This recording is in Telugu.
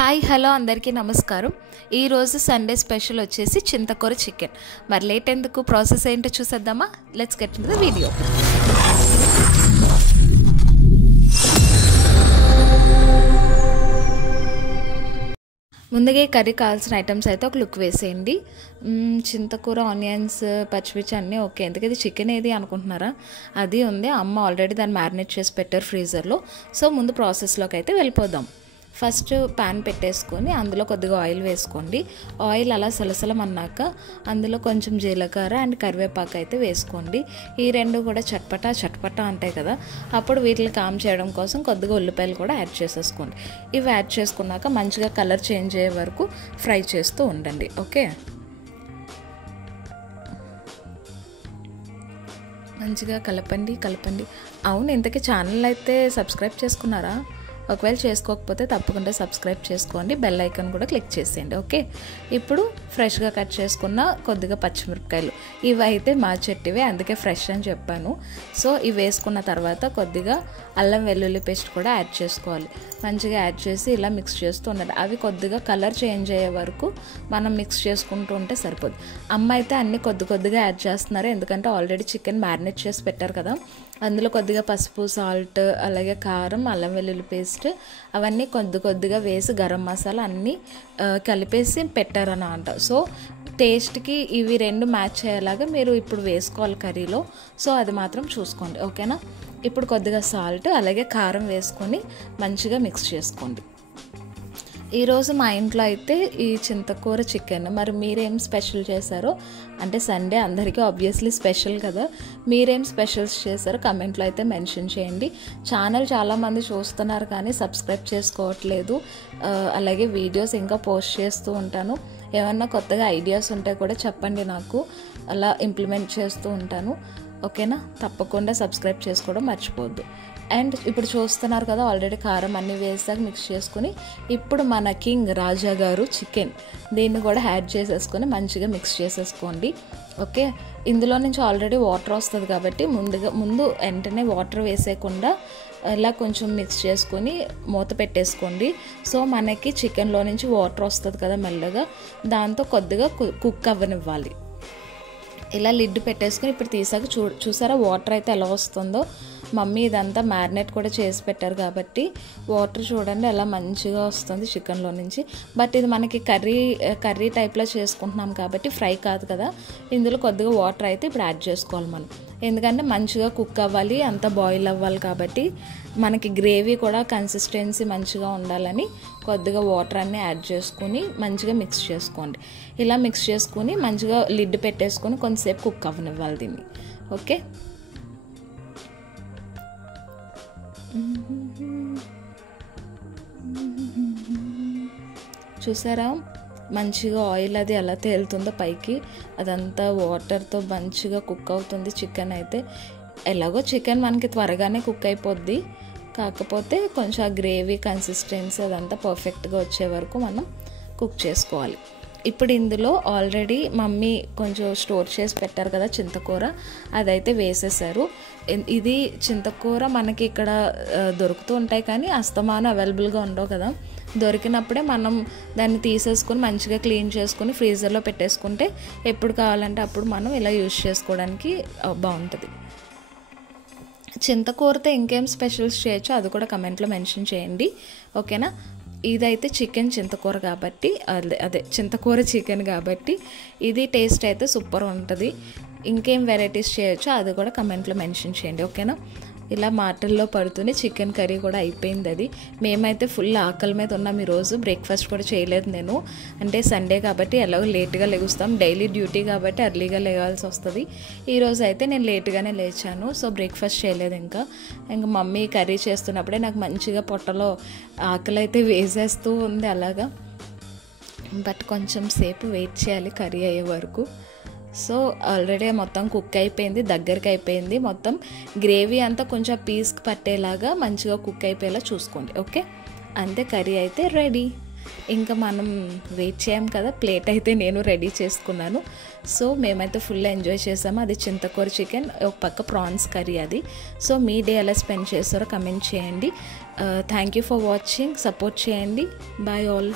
హాయ్ హలో అందరికీ నమస్కారం. ఈరోజు సండే స్పెషల్ వచ్చేసి చింతకూర చికెన్. మరి లేట్ ఎందుకు, ప్రాసెస్ ఏంటో చూసేద్దామా? Let's get into the video. ముందుగా కర్రీ కావాల్సిన ఐటమ్స్ అయితే ఒక లుక్ వేసేయండి. చింతకూర, ఆనియన్స్, పచ్చిమిర్చి అన్నీ ఓకే. ఎందుకంటే చికెన్ ఏది అనుకుంటున్నారా, అది ఉంది. అమ్మ ఆల్రెడీ దాన్ని మ్యారినేట్ చేసి పెట్టారు ఫ్రీజర్లో. సో ముందు ప్రాసెస్లోకి అయితే వెళ్ళిపోదాం. ఫస్ట్ ప్యాన్ పెట్టేసుకొని అందులో కొద్దిగా ఆయిల్ వేసుకోండి. ఆయిల్ అలా సలసలమన్నాక అందులో కొంచెం జీలకర్ర అండ్ కరివేపాకు అయితే వేసుకోండి. ఈ రెండు కూడా చట్పటా అంటాయి కదా, అప్పుడు వీటిని కామ్ చేయడం కోసం కొద్దిగా ఉల్లిపాయలు కూడా యాడ్ చేసేసుకోండి. ఇవి యాడ్ చేసుకున్నాక మంచిగా కలర్ చేంజ్ అయ్యే వరకు ఫ్రై చేస్తూ ఉండండి. ఓకే, మంచిగా కలపండి. అవును, ఇంతకీ ఛానల్ అయితే సబ్స్క్రైబ్ చేసుకున్నారా? ఒకవేళ చేసుకోకపోతే తప్పకుండా సబ్స్క్రైబ్ చేసుకోండి, బెల్ ఐకాన్ కూడా క్లిక్ చేసేయండి. ఓకే, ఇప్పుడు ఫ్రెష్గా కట్ చేసుకున్న కొద్దిగా పచ్చిమిరపకాయలు, ఇవి అయితే మా చెట్టువే, అందుకే ఫ్రెష్ అని చెప్పాను. సో ఇవి వేసుకున్న తర్వాత కొద్దిగా అల్లం వెల్లుల్లి పేస్ట్ కూడా యాడ్ చేసుకోవాలి. మంచిగా యాడ్ చేసి ఇలా మిక్స్ చేస్తూ ఉండాలి. అవి కొద్దిగా కలర్ చేంజ్ అయ్యే వరకు మనం మిక్స్ చేసుకుంటూ ఉంటే సరిపోదు. అమ్మ అయితే అన్నీ కొద్దిగా యాడ్ చేస్తున్నారు, ఎందుకంటే ఆల్రెడీ చికెన్ మ్యారినేట్ చేసి పెట్టారు కదా. అందులో కొద్దిగా పసుపు, సాల్ట్, అలాగే కారం, అల్లం వెల్లుల్లి పేస్ట్ అవన్నీ కొద్దిగా వేసి గరం మసాలా అన్నీ కలిపేసి పెట్టారన్నమాట. సో టేస్ట్కి ఇవి రెండు మ్యాచ్ అయ్యేలాగా మీరు ఇప్పుడు వేసుకోవాలి కర్రీలో. సో అది మాత్రం చూసుకోండి. ఓకేనా, ఇప్పుడు కొద్దిగా సాల్ట్ అలాగే కారం వేసుకొని మంచిగా మిక్స్ చేసుకోండి. ఈరోజు మా ఇంట్లో అయితే ఈ చింతకూర చికెన్. మరి మీరేం స్పెషల్ చేశారో, అంటే సండే అందరికీ ఆబ్వియస్లీ స్పెషల్ కదా, మీరేం స్పెషల్స్ చేశారో కమెంట్లో అయితే మెన్షన్ చేయండి. ఛానల్ చాలామంది చూస్తున్నారు కానీ సబ్స్క్రైబ్ చేసుకోవట్లేదు. అలాగే వీడియోస్ ఇంకా పోస్ట్ చేస్తూ ఉంటాను. ఏమన్నా కొత్తగా ఐడియాస్ ఉంటే కూడా చెప్పండి నాకు, అలా ఇంప్లిమెంట్ చేస్తూ ఉంటాను. ఓకేనా, తప్పకుండా సబ్స్క్రైబ్ చేసుకోవడం మర్చిపోవద్దు. అండ్ ఇప్పుడు చూస్తున్నారు కదా, ఆల్రెడీ కారం అన్నీ వేసాక మిక్స్ చేసుకుని ఇప్పుడు మన కింగ్ రాజా గారు చికెన్ దీన్ని కూడా యాడ్ చేసేసుకొని మంచిగా మిక్స్ చేసేసుకోండి. ఓకే, ఇందులో నుంచి ఆల్రెడీ వాటర్ వస్తుంది కాబట్టి ముందు వెంటనే వాటర్ వేసేయకుండా ఇలా కొంచెం మిక్స్ చేసుకొని మూత పెట్టేసుకోండి. సో మనకి చికెన్లో నుంచి వాటర్ వస్తుంది కదా మెల్లగా, దాంతో కొద్దిగా కుక్ అవ్వనివ్వాలి. ఇలా లిడ్ పెట్టేసుకుని ఇప్పుడు తీసాక చూసారా వాటర్ అయితే ఎలా వస్తుందో. మమ్మీ ఇదంతా మ్యారినేట్ కూడా చేసి పెట్టారు కాబట్టి వాటర్ చూడండి ఎలా మంచిగా వస్తుంది చికెన్లో నుంచి. బట్ ఇది మనకి కర్రీ టైప్లో చేసుకుంటున్నాం కాబట్టి ఫ్రై కాదు కదా, ఇందులో కొద్దిగా వాటర్ అయితే ఇప్పుడు యాడ్ చేసుకోవాలి మనం. ఎందుకంటే మంచిగా కుక్ అవ్వాలి, అంతా బాయిల్ అవ్వాలి కాబట్టి మనకి గ్రేవీ కూడా కన్సిస్టెన్సీ మంచిగా ఉండాలని కొద్దిగా వాటర్ అన్నీ యాడ్ చేసుకుని మంచిగా మిక్స్ చేసుకోండి. ఇలా మిక్స్ చేసుకుని మంచిగా లిడ్ పెట్టేసుకొని కొంతసేపు కుక్ అవ్వనివ్వాలి దీన్ని. ఓకే, చూసారా మంచిగా ఆయిల్ అది ఎలా తేలుతుందో పైకి, అదంతా వాటర్తో మంచిగా కుక్ అవుతుంది చికెన్ అయితే. ఎలాగో చికెన్ మనకి త్వరగానే కుక్ అయిపోద్ది, కాకపోతే కొంచెం ఆ గ్రేవీ కన్సిస్టెన్సీ అదంతా పర్ఫెక్ట్గా వచ్చే వరకు మనం కుక్ చేసుకోవాలి. ఇప్పుడు ఇందులో ఆల్రెడీ మమ్మీ కొంచెం స్టోర్ చేసి పెట్టారు కదా చింతకూర, అదైతే వేసేసారు. ఇది చింతకూర మనకి ఇక్కడ దొరుకుతూ ఉంటాయి కానీ అస్తమానం అవైలబుల్గా ఉండవు కదా, దొరికినప్పుడే మనం దాన్ని తీసేసుకొని మంచిగా క్లీన్ చేసుకొని ఫ్రీజర్లో పెట్టేసుకుంటే ఎప్పుడు కావాలంటే అప్పుడు మనం ఇలా యూజ్ చేసుకోవడానికి బాగుంటుంది. చింతకూరతో ఇంకేం స్పెషల్స్ చేయొచ్చో అది కూడా కమెంట్లో మెన్షన్ చేయండి. ఓకేనా, ఇదైతే చికెన్ చింతకూర కాబట్టి అదే చింతకూర చికెన్ కాబట్టి ఇది టేస్ట్ అయితే సూపర్ ఉంటుంది. ఇంకేం వెరైటీస్ చేయొచ్చో అది కూడా కమెంట్లో మెన్షన్ చేయండి. ఓకేనా, ఇలా మాటల్లో పడుతూనే చికెన్ కర్రీ కూడా అయిపోయింది. అది మేమైతే ఫుల్ ఆకలి మీద ఉన్నాం. ఈరోజు బ్రేక్ఫాస్ట్ కూడా చేయలేదు నేను, అంటే సండే కాబట్టి ఎలాగో లేట్గా లెగుస్తాం, డైలీ డ్యూటీ కాబట్టి ఎర్లీగా లేవాల్సి వస్తుంది. ఈరోజు అయితే నేను లేట్గానే లేచాను, సో బ్రేక్ఫాస్ట్ చేయలేదు. ఇంకా మమ్మీ కర్రీ చేస్తున్నప్పుడే నాకు మంచిగా పొట్టలో ఆకలి అయితే వేసేస్తూ ఉంది అలాగా. బట్ కొంచెం సేపు వెయిట్ చేయాలి కర్రీ అయ్యే వరకు. సో ఆల్రెడీ మొత్తం కుక్ అయిపోయింది, దగ్గరికి అయిపోయింది. మొత్తం గ్రేవీ అంతా కొంచెం పీస్కి పట్టేలాగా మంచిగా కుక్ అయిపోయేలా చూసుకోండి. ఓకే, అంతే, కర్రీ అయితే రెడీ. ఇంకా మనం వెయిట్ చేయం కదా, ప్లేట్ అయితే నేను రెడీ చేసుకున్నాను. సో మేమైతే ఫుల్ ఎంజాయ్ చేసాము. అది చింతకూర చికెన్, ఒక పక్క ప్రాన్స్ కర్రీ అది. సో మీ డే ఎలా స్పెండ్ చేస్తారో కమెంట్ చేయండి. Thank you for watching, support చేయండి. Bye all.